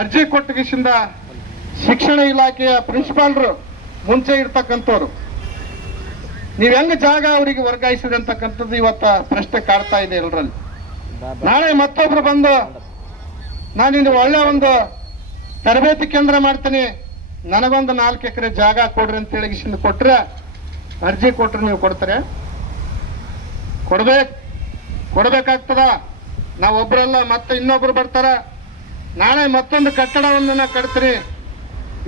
ಅರ್ಜಿ ಕೊಟ್ಟಗಿಸಿಂದ ಶಿಕ್ಷಣ ಇಲಾಖೆಯ ಪ್ರಿನ್ಸಿಪಾಲ್ರು ಮುಂಚೆ ಇರ್ತಕ್ಕಂಥವ್ರು ನೀವು ಹೆಂಗ್ ಜಾಗ ಅವರಿಗೆ ವರ್ಗಾಯಿಸಿದೆ ಅಂತಕ್ಕಂಥದ್ದು ಇವತ್ತ ಪ್ರಶ್ನೆ ಕಾಡ್ತಾ ಇದೆ ಎಲ್ಲರಲ್ಲಿ. ನಾಳೆ ಮತ್ತೊಬ್ರು ಬಂದು ನಾನಿನ್ನು ಒಳ್ಳೆ ಒಂದು ತರಬೇತಿ ಕೇಂದ್ರ ಮಾಡ್ತೀನಿ, ನನಗೊಂದು 4 ಎಕರೆ ಜಾಗ ಕೊಡ್ರಿ ಅಂತ ಹೇಳಿ ಕೊಟ್ರೆ, ಅರ್ಜಿ ಕೊಟ್ರೆ ನೀವು ಕೊಡ್ತಾರೆ? ಕೊಡ್ಬೇಕಾಗ್ತದ. ನಾವೊಬ್ಬರಲ್ಲ, ಮತ್ತೆ ಇನ್ನೊಬ್ರು ಬರ್ತಾರ. ನಾಳೆ ಮತ್ತೊಂದು ಕಟ್ಟಡವನ್ನು ಕಟ್ತೀನಿ,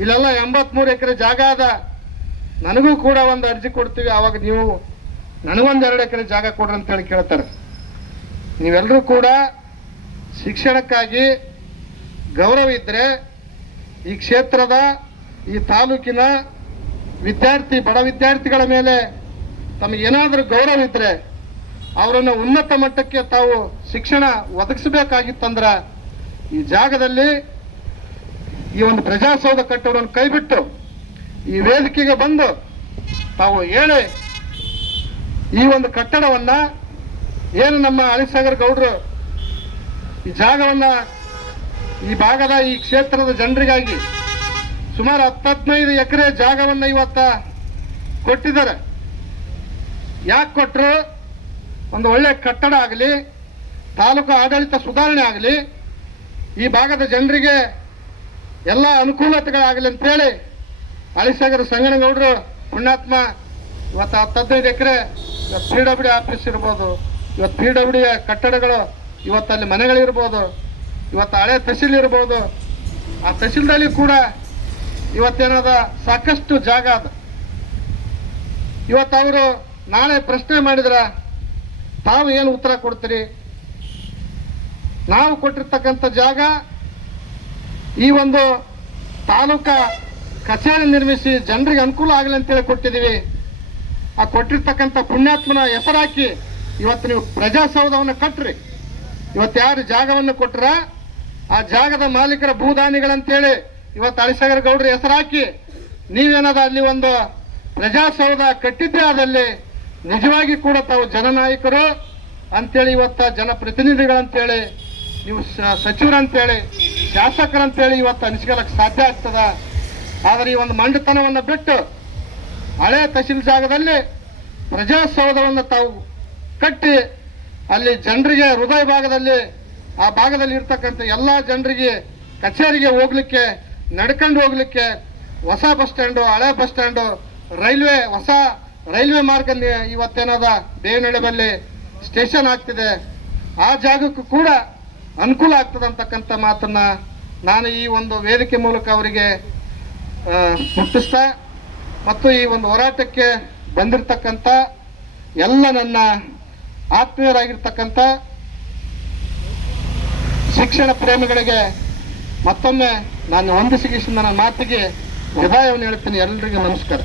ಇಲ್ಲೆಲ್ಲ 83 ಎಕರೆ ಜಾಗ ಅದ, ನನಗೂ ಕೂಡ ಒಂದು ಅರ್ಜಿ ಕೊಡ್ತೀವಿ, ಅವಾಗ ನೀವು ನನಗೊಂದು 2 ಎಕರೆ ಜಾಗ ಕೊಡ್ರಿ ಅಂತ ಹೇಳಿ ಕೇಳ್ತಾರೆ. ನೀವೆಲ್ಲರೂ ಕೂಡ ಶಿಕ್ಷಣಕ್ಕಾಗಿ ಗೌರವ ಇದ್ದರೆ ಈ ಕ್ಷೇತ್ರದ ಈ ತಾಲೂಕಿನ ಬಡ ವಿದ್ಯಾರ್ಥಿಗಳ ಮೇಲೆ ತಮಗೇನಾದರೂ ಗೌರವ ಇದ್ದರೆ ಅವರನ್ನು ಉನ್ನತ ಮಟ್ಟಕ್ಕೆ ತಾವು ಶಿಕ್ಷಣ ಒದಗಿಸಬೇಕಾಗಿತ್ತಂದ್ರೆ ಈ ಜಾಗದಲ್ಲಿ ಈ ಒಂದು ಪ್ರಜಾಸೌಧ ಕಟ್ಟಡವನ್ನು ಕೈಬಿಟ್ಟು ಈ ವೇದಿಕೆಗೆ ಬಂದು ತಾವು ಹೇಳಿ ಈ ಒಂದು ಕಟ್ಟಡವನ್ನ ಏನು ನಮ್ಮ ಹಳಿಸಾಗರ ಗೌಡರು ಈ ಜಾಗವನ್ನ ಈ ಭಾಗದ ಈ ಕ್ಷೇತ್ರದ ಜನರಿಗಾಗಿ ಸುಮಾರು 10-15 ಎಕರೆ ಜಾಗವನ್ನ ಇವತ್ತ ಕೊಟ್ಟಿದ್ದಾರೆ. ಯಾಕೆ ಕೊಟ್ಟರು? ಒಂದು ಒಳ್ಳೆ ಕಟ್ಟಡ ಆಗಲಿ, ತಾಲೂಕು ಆಡಳಿತ ಸುಧಾರಣೆ ಆಗಲಿ, ಈ ಭಾಗದ ಜನರಿಗೆ ಎಲ್ಲ ಅನುಕೂಲತೆಗಳಾಗಲಿ ಅಂತೇಳಿ ಹಳಿಸಾಗರ ಸಂಗನಗೌಡರು ಪುಣ್ಯಾತ್ಮ ಇವತ್ತು 10-15 ಎಕರೆ ಇವತ್ತು PWD ಆಫೀಸ್ ಇರ್ಬೋದು, ಇವತ್ತು PWD ಕಟ್ಟಡಗಳು, ಇವತ್ತು ಅಲ್ಲಿ ಮನೆಗಳಿರ್ಬೋದು, ಇವತ್ತು ಹಳೆ ತಹಸೀಲ್ ಇರ್ಬೋದು, ಆ ತಹಸೀಲ್ದಲ್ಲಿ ಕೂಡ ಇವತ್ತೇನದ ಸಾಕಷ್ಟು ಜಾಗ ಅದ. ಇವತ್ತು ಅವರು ನಾಳೆ ಪ್ರಶ್ನೆ ಮಾಡಿದ್ರ ತಾವು ಏನು ಉತ್ತರ ಕೊಡ್ತೀರಿ? ನಾವು ಕೊಟ್ಟಿರ್ತಕ್ಕಂಥ ಜಾಗ ಈ ಒಂದು ತಾಲೂಕಾ ಕಚೇರಿ ನಿರ್ಮಿಸಿ ಜನರಿಗೆ ಅನುಕೂಲ ಆಗಲಿ ಅಂತೇಳಿ ಕೊಟ್ಟಿದ್ದೀವಿ. ಆ ಕೊಟ್ಟಿರ್ತಕ್ಕಂಥ ಪುಣ್ಯಾತ್ಮನ ಹೆಸರಾಕಿ ಇವತ್ತು ನೀವು ಪ್ರಜಾಸೌಧವನ್ನು ಕಟ್ಟ್ರಿ. ಇವತ್ತು ಯಾರು ಜಾಗವನ್ನು ಕೊಟ್ರ ಆ ಜಾಗದ ಮಾಲೀಕರ ಭೂದಾನಿಗಳಂತೇಳಿ ಇವತ್ತು ಹಳಿಸಾಗರ ಗೌಡ್ರ ಹೆಸರಾಕಿ ನೀವೇನದ ಅಲ್ಲಿ ಒಂದು ಪ್ರಜಾಸೌಧ ಕಟ್ಟಿದ್ರೆ ಅದಲ್ಲಿ ನಿಜವಾಗಿ ಕೂಡ ತಾವು ಜನನಾಯಕರು ಅಂತೇಳಿ ಇವತ್ತ ಜನಪ್ರತಿನಿಧಿಗಳಂತೇಳಿ ನೀವು ಸಚಿವರಂತೇಳಿ ಶಾಸಕರಂತೇಳಿ ಇವತ್ತು ಅನಿಸ್ಕೊಳ್ಳಕ್ಕೆ ಸಾಧ್ಯ ಆಗ್ತದ. ಆದರೆ ಈ ಒಂದು ಮಂಡತನವನ್ನು ಬಿಟ್ಟು ಹಳೆ ತಹಸೀಲ್ ಜಾಗದಲ್ಲಿ ಪ್ರಜಾಸೌಧವನ್ನು ತಾವು ಕಟ್ಟಿ ಅಲ್ಲಿ ಜನರಿಗೆ ಹೃದಯ ಭಾಗದಲ್ಲಿ ಆ ಭಾಗದಲ್ಲಿ ಇರ್ತಕ್ಕಂಥ ಎಲ್ಲ ಜನರಿಗೆ ಕಚೇರಿಗೆ ಹೋಗ್ಲಿಕ್ಕೆ, ನಡ್ಕೊಂಡು ಹೋಗ್ಲಿಕ್ಕೆ ಹೊಸ ಬಸ್ ಸ್ಟ್ಯಾಂಡು, ಹಳೆ ಬಸ್ ಸ್ಟ್ಯಾಂಡು, ರೈಲ್ವೆ, ಹೊಸ ರೈಲ್ವೆ ಮಾರ್ಗ ಇವತ್ತೇನದ ದೇವನಹಳ್ಳಿ ಸ್ಟೇಷನ್ ಆಗ್ತಿದೆ, ಆ ಜಾಗಕ್ಕೂ ಕೂಡ ಅನುಕೂಲ ಆಗ್ತದೆ ಅಂತಕ್ಕಂಥ ಮಾತನ್ನ ನಾನು ಈ ಒಂದು ವೇದಿಕೆ ಮೂಲಕ ಅವರಿಗೆ ಮುಟ್ಟಿಸ್ತಾ, ಮತ್ತು ಈ ಒಂದು ಹೋರಾಟಕ್ಕೆ ಬಂದಿರತಕ್ಕಂಥ ಎಲ್ಲ ನನ್ನ ಆತ್ಮೀಯರಾಗಿರ್ತಕ್ಕಂಥ ಶಿಕ್ಷಣ ಪ್ರೇಮಿಗಳಿಗೆ ಮತ್ತೊಮ್ಮೆ ನಾನು ವಂದಿಸಿದ ನನ್ನ ಮಾತಿಗೆ ವಿದಾಯವನ್ನು ಹೇಳ್ತೀನಿ. ಎಲ್ಲರಿಗೂ ನಮಸ್ಕಾರ.